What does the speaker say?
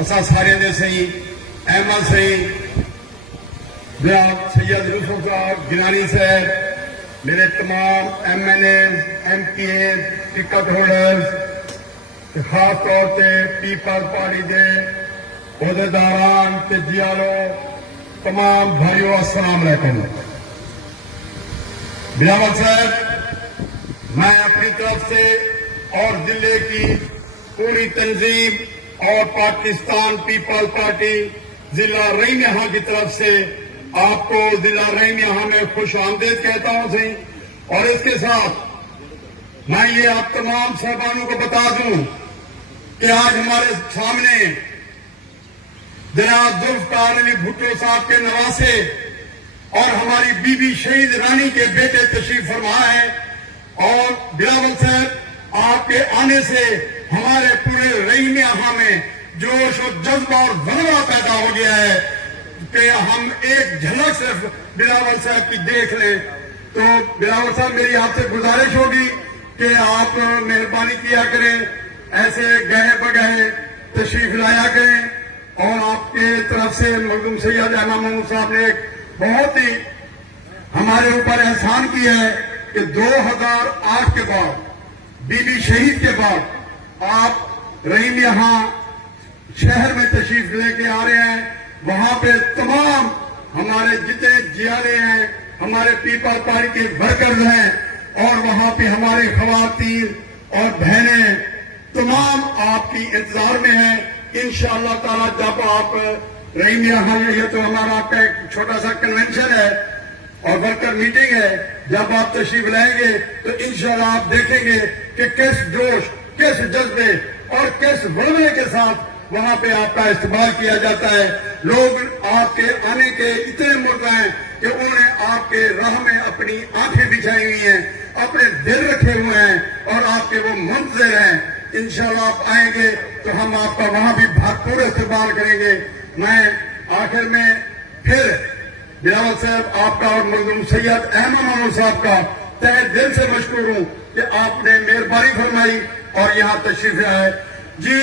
اسا سارے دے سی احمد سی جناب سید یوسف صاحب گنانی صاحب میرے تمام M N A M P A ticket holders خاص طور سے پیپل پارٹی کے عہدیداران تے جیالو تمام بھائیوں السلام علیکم. بلاول صاحب میں اپنی طرف سے اور ضلع کی پوری تنظیم اور پاکستان پیپل پارٹی ضلع رحیم یہاں کی طرف سے آپ کو ضلع رحیم یہاں میں خوش آمدید کہتا ہوں سی. اور اس کے ساتھ میں یہ آپ تمام صاحبانوں کو بتا دوں کہ آج ہمارے سامنے جناب ذوالفقار علی بھٹو صاحب کے نواسے اور ہماری بی بی شہید رانی کے بیٹے تشریف فرما ہے. اور بلاول صاحب آپ کے آنے سے ہمارے پورے رحیم یہاں میں جوش و جذبہ اور غلبہ پیدا ہو گیا ہے کہ ہم ایک جھلک صرف بلاول صاحب کی دیکھ لیں. تو بلاول صاحب میری آپ سے گزارش ہوگی کہ آپ مہربانی کیا کریں, ایسے گہے بگہے تشریف لایا کریں. اور آپ کے طرف سے مخدوم سید احمد محمود صاحب نے ایک بہت ہی ہمارے اوپر احسان کیا ہے کہ 2008 کے بعد بی بی شہید کے بعد آپ رحیم یہاں شہر میں تشریف لے کے آ رہے ہیں. وہاں پہ تمام ہمارے جتنے جیالے ہیں, ہمارے پیپل پارٹی کے ورکرز ہیں, اور وہاں پہ ہماری خواتین اور بہنیں تمام آپ کی انتظار میں ہیں. انشاءاللہ تعالی جب آپ رحیم یہاں, یہ تو ہمارا آپ کا ایک چھوٹا سا کنونشن ہے اور ورکر میٹنگ ہے, جب آپ تشریف لائیں گے تو انشاءاللہ آپ دیکھیں گے کہ کس جوش, کس جذبے اور کس ولولے کے ساتھ وہاں پہ آپ کا استقبال کیا جاتا ہے. لوگ آپ کے آنے کے اتنے مرد ہیں کہ انہوں نے آپ کے راہ میں اپنی آنکھیں بچھائی ہوئی ہیں, اپنے دل رکھے ہوئے ہیں, اور آپ کے وہ منتظر ہیں. انشاءاللہ آپ آئیں گے تو ہم آپ کا وہاں بھی بھرپور استقبال کریں گے. میں آخر میں پھر بلاول صاحب آپ کا اور مخدوم سید احمد محمود صاحب کا تہہ دل سے مشکور ہوں کہ آپ نے مہربانی فرمائی اور یہاں تشریف لائے. جی